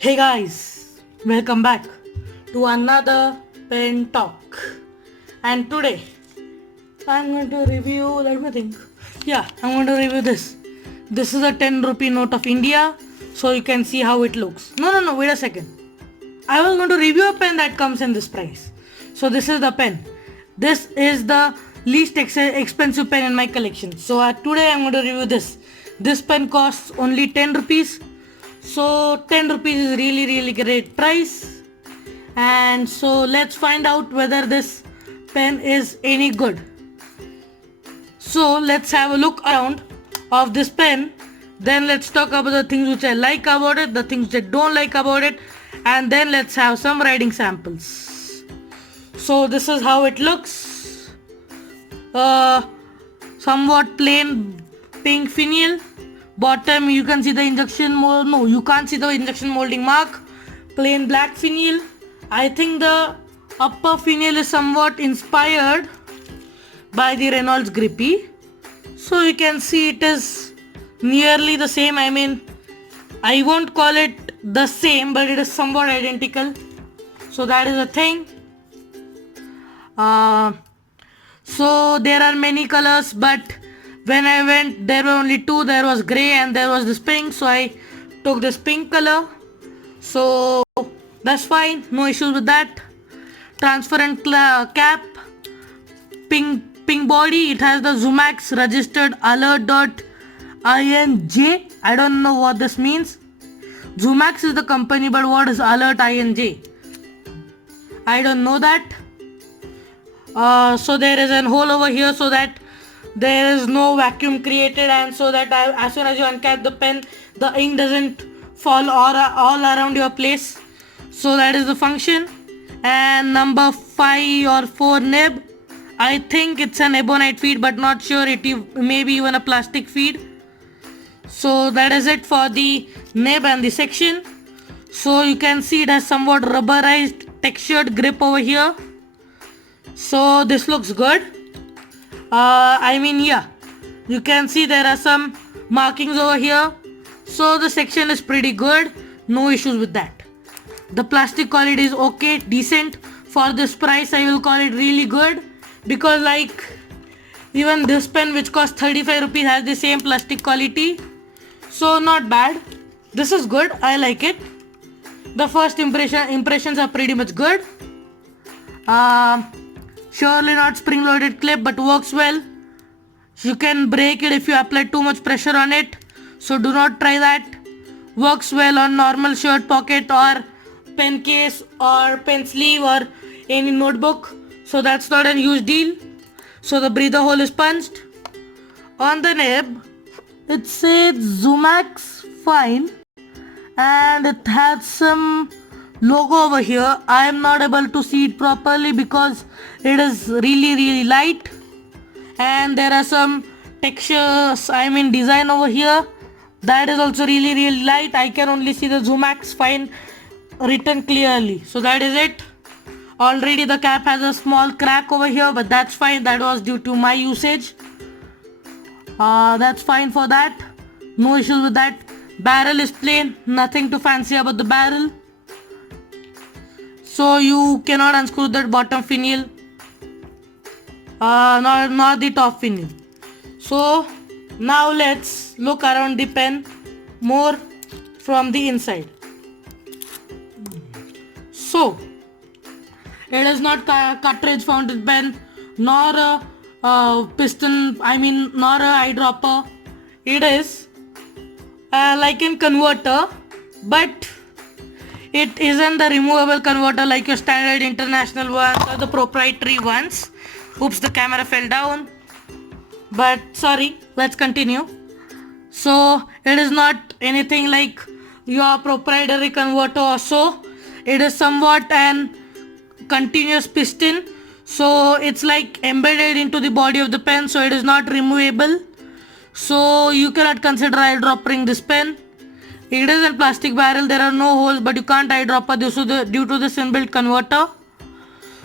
Hey guys, welcome back to another pen talk. And today I'm going to review, let me think. Yeah, I'm going to review this. This is a 10 rupee note of India, so you can see how it looks. No, wait a second. I was going to review a pen that comes in this price. So this is the pen. This is the least expensive pen in my collection. So today I'm going to review this. This pen costs only 10 rupees. So 10 rupees is really great price. And so let's find out whether this pen is any good. So let's have a look around of this pen. Then let's talk about the things which I like about it, the things I don't like about it, and then let's have some writing samples. So this is how it looks. Somewhat plain pink finial. Bottom you can see the injection mold. No, you can't see the injection molding mark. Plain black finial. I think the upper finial is somewhat inspired by the Reynolds Grippy. So you can see it is nearly the same. I mean, I won't call it the same, but it is somewhat identical. So that is a thing. So there are many colors, but when I went there were only two. There was grey and there was this pink, so I took this pink color. So that's fine, no issues with that. Transparent cap, pink body. It has the Jumax registered alert.inj. I don't know what this means. Jumax is the company, but what is alert.inj? I don't know that. So there is a hole over here so that there is no vacuum created, and so that as soon as you uncap the pen, the ink doesn't fall all around your place. So that is the function. And number 5 or 4 nib. I think it's an ebonite feed, but not sure. It may be even a plastic feed. So that is it for the nib and the section. So you can see it has somewhat rubberized textured grip over here. So this looks good. You can see there are some markings over here. So the section is pretty good. No issues with that. The plastic quality is okay, decent. For this price I will call it really good, because like even this pen which costs 35 rupees has the same plastic quality. So not bad. This is good. I like it. The first impressions are pretty much good. Surely not spring loaded clip, but works well. You can break it if you apply too much pressure on it, so do not try that. Works well on normal shirt pocket or pen case or pen sleeve or any notebook, so that's not a huge deal. So the breather hole is punched. On the nib it says Jumax Fine, and it has some logo over here. I am not able to see it properly because it is really light, and there are some textures, design over here. That is also really light. I can only see the Jumax Fine written clearly. So that is it. Already the cap has a small crack over here, but that's fine. That was due to my usage. That's fine for that. No issues with that. Barrel is plain. Nothing too fancy about the barrel. So you cannot unscrew the bottom finial, nor the top finial. So now let's look around the pen more from the inside. So it is not cartridge fountain pen, nor a piston, nor a eyedropper. It is like a converter, but it isn't the removable converter like your standard international ones or the proprietary ones. Oops, the camera fell down. But sorry, let's continue. So it is not anything like your proprietary converter or so. It is somewhat an continuous piston. So it's like embedded into the body of the pen, so it is not removable. So you cannot consider eyedroppering this pen. It is a plastic barrel. There are no holes, but you can't eyedropper this due to this inbuilt converter.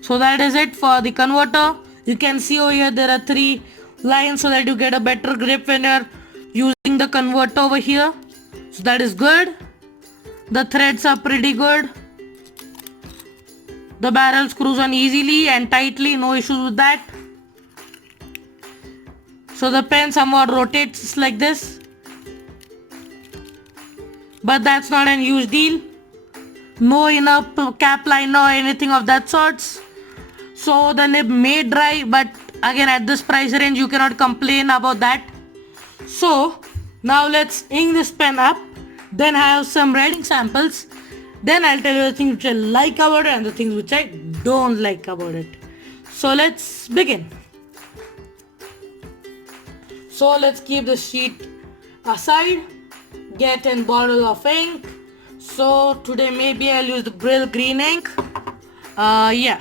So that is it for the converter. You can see over here there are 3 lines so that you get a better grip when you are using the converter over here. So that is good. The threads are pretty good. The barrel screws on easily and tightly, no issues with that. So the pen somewhat rotates like this, but that's not a huge deal. No inner cap liner or anything of that sorts. So the nib may dry, but again at this price range you cannot complain about that. So now let's ink this pen up, then have some writing samples, then I'll tell you the things which I like about it and the things which I don't like about it. So let's begin. So let's keep the sheet aside, get a bottle of ink. So today maybe I'll use the Brill green ink. Yeah.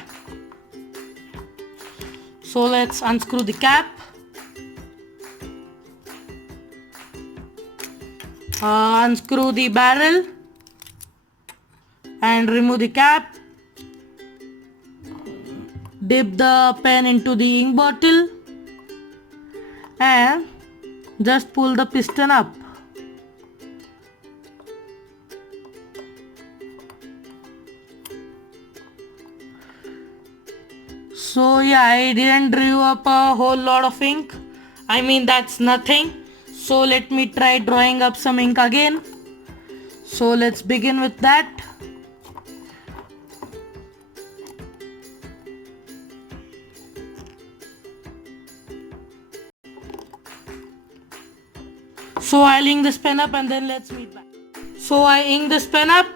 So let's unscrew the cap. Unscrew the barrel and remove the cap. Dip the pen into the ink bottle and just pull the piston up. So yeah, I didn't drew up a whole lot of ink. I mean that's nothing. So let me try drawing up some ink again. So let's begin with that. So I'll ink this pen up and then let's meet back. So I ink this pen up.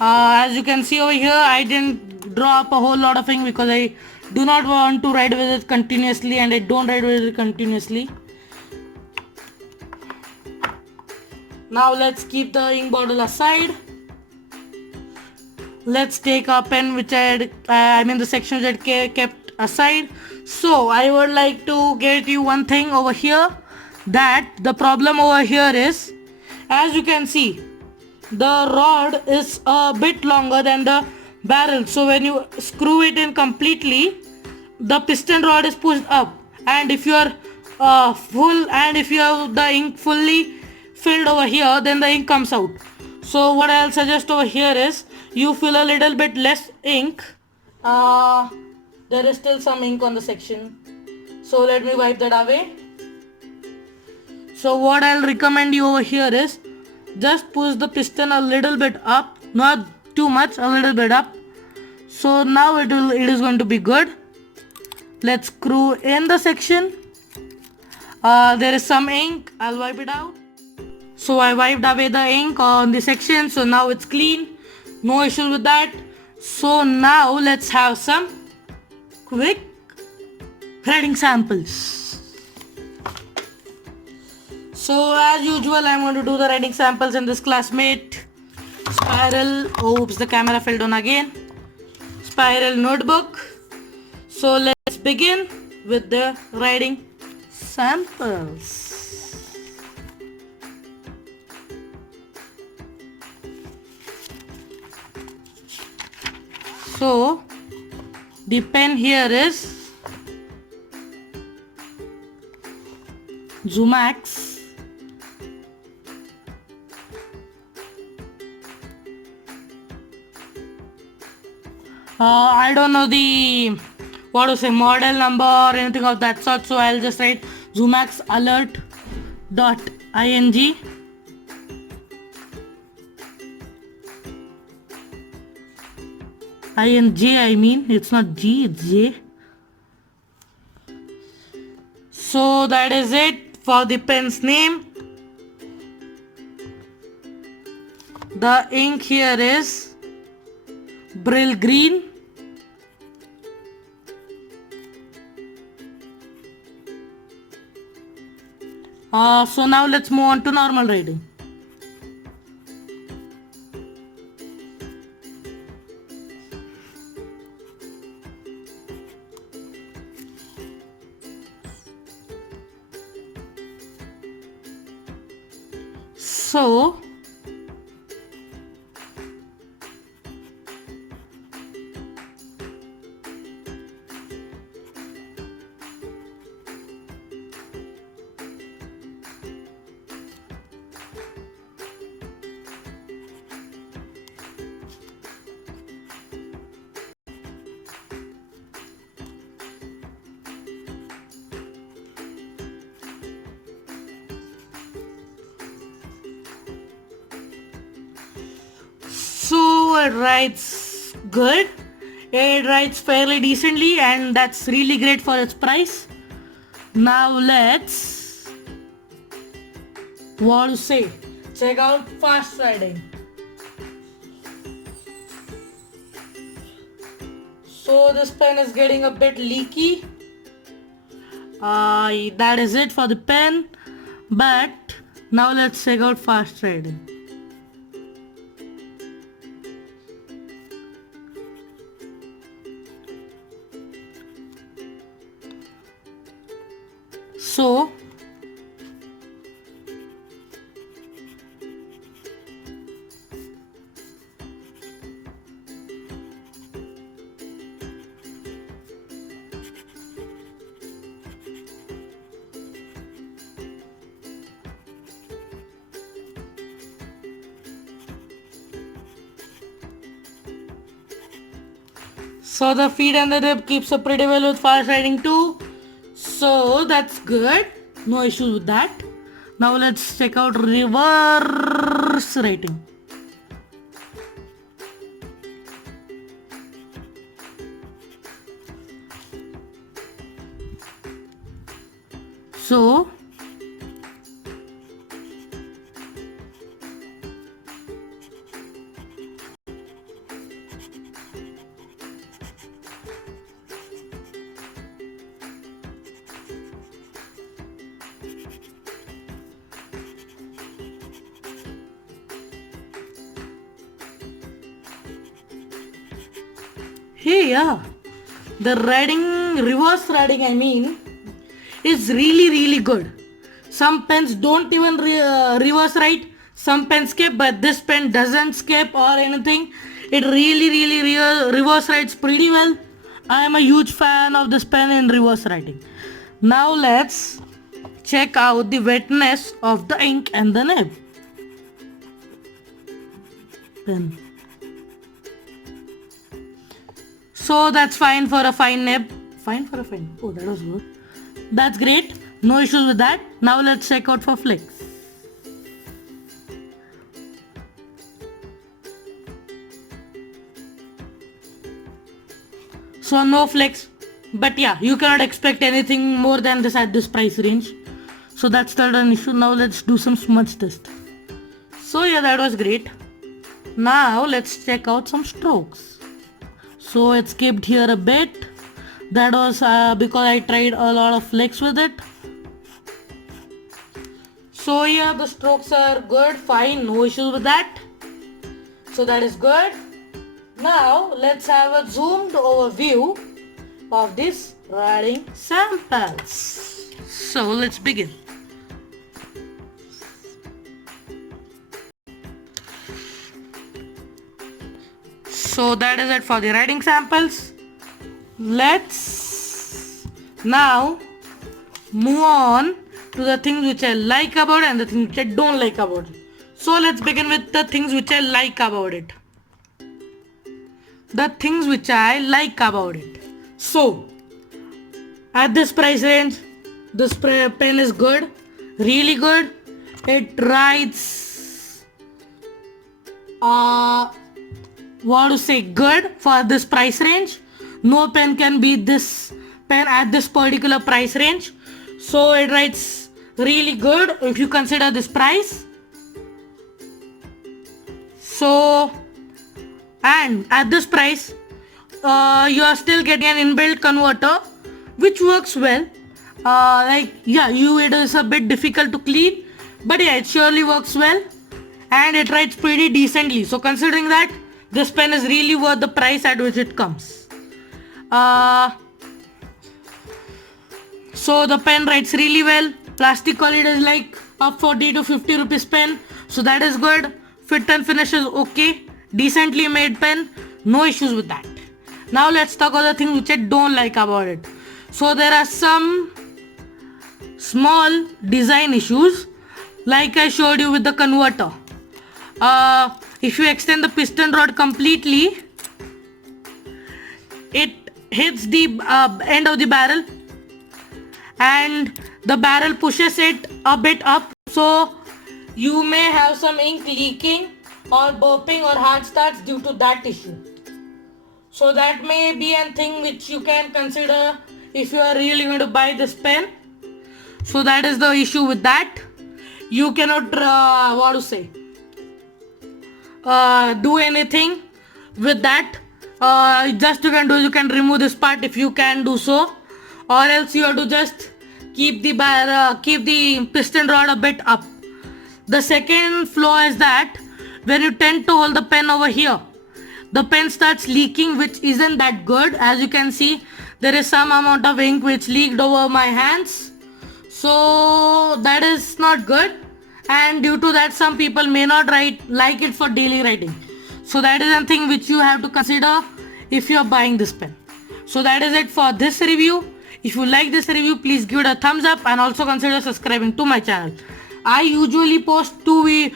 As you can see over here, I didn't draw up a whole lot of ink because I do not want to write with it continuously and I don't write with it continuously. Now let's keep the ink bottle aside. Let's take a pen which I had, the section that I kept aside. So I would like to get you one thing over here, that the problem over here is, as you can see, the rod is a bit longer than the barrel. So when you screw it in completely, the piston rod is pushed up, and if you are full and if you have the ink fully filled over here, then the ink comes out. So what I'll suggest over here is you fill a little bit less ink. There is still some ink on the section, so let me wipe that away. So what I'll recommend you over here is just push the piston a little bit up, not too much, a little bit up. So now it is going to be good. Let's screw in the section. There is some ink, I'll wipe it out. So I wiped away the ink on the section, so now it's clean, no issue with that. So now let's have some quick writing samples. So as usual, I'm going to do the writing samples in this classmate spiral. Oops, the camera fell down again. Spiral notebook. So let's begin with the writing samples. So the pen here is Jumax. I don't know the model number or anything of that sort, so I'll just write Jumax alert.ing. I mean, it's not G, it's J. So that is it for the pen's name. The ink here is Brill green. So now let's move on to normal writing. So it writes good. It writes fairly decently, and that's really great for its price. Now let's, what to say, check out fast writing. So this pen is getting a bit leaky. That is it for the pen. But now let's check out fast writing. So So the feed and the rib keeps up pretty well with fast writing too. So that's good. No issues with that. Now let's check out reverse writing. So hey, yeah, the reverse writing, is really good. Some pens don't even reverse write. Some pens skip, but this pen doesn't skip or anything. It really reverse writes pretty well. I am a huge fan of this pen in reverse writing. Now let's check out the wetness of the ink and the nib. Pen. So that's fine for a fine nib. Fine for a fine. Oh, that was good. That's great. No issues with that. Now let's check out for flicks. So no flicks. But yeah, you cannot expect anything more than this at this price range. So that's not an issue. Now let's do some smudge test. So yeah, that was great. Now let's check out some strokes. So it skipped here a bit. That was because I tried a lot of flicks with it. So yeah, the strokes are good, fine, no issues with that. So that is good. Now let's have a zoomed overview of these writing samples. So let's begin. So that is it for the writing samples. Let's now move on to the things which I like about it and the things which I don't like about it. So let's begin with the things which I like about it. The things which I like about it. So at this price range, this pen is good, really good. It writes good for this price range. No pen can beat this pen at this particular price range. So it writes really good if you consider this price. So, and at this price you are still getting an inbuilt converter which works well. It is a bit difficult to clean, but yeah, it surely works well and it writes pretty decently. So considering that, this pen is really worth the price at which it comes. So the pen writes really well. Plastic quality is like a 40 to 50 rupees pen. So that is good. Fit and finish is okay. Decently made pen. No issues with that. Now let's talk about the things which I don't like about it. So there are some small design issues like I showed you with the converter. If you extend the piston rod completely, it hits the end of the barrel and the barrel pushes it a bit up, so you may have some ink leaking or burping or heart starts due to that issue. So that may be a thing which you can consider if you are really going to buy this pen. So that is the issue with that. You cannot do anything with that. Just you can remove this part if you can do so, or else you have to just keep the piston rod a bit up. The second flaw is that when you tend to hold the pen over here, the pen starts leaking, which isn't that good. As you can see, there is some amount of ink which leaked over my hands, so that is not good, and due to that some people may not like it for daily writing. So that is a thing which you have to consider if you are buying this pen. So that is it for this review. If you like this review, please give it a thumbs up and also consider subscribing to my channel. I usually post a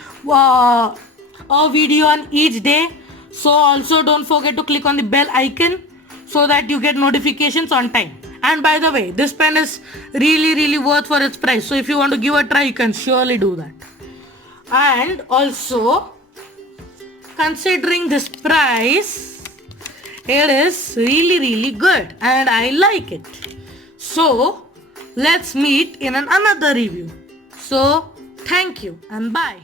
video on each day, so also don't forget to click on the bell icon so that you get notifications on time. And by the way, this pen is really worth for its price, so if you want to give a try, you can surely do that. And also, considering this price, it is really good and I like it. So let's meet in another review. So thank you and bye.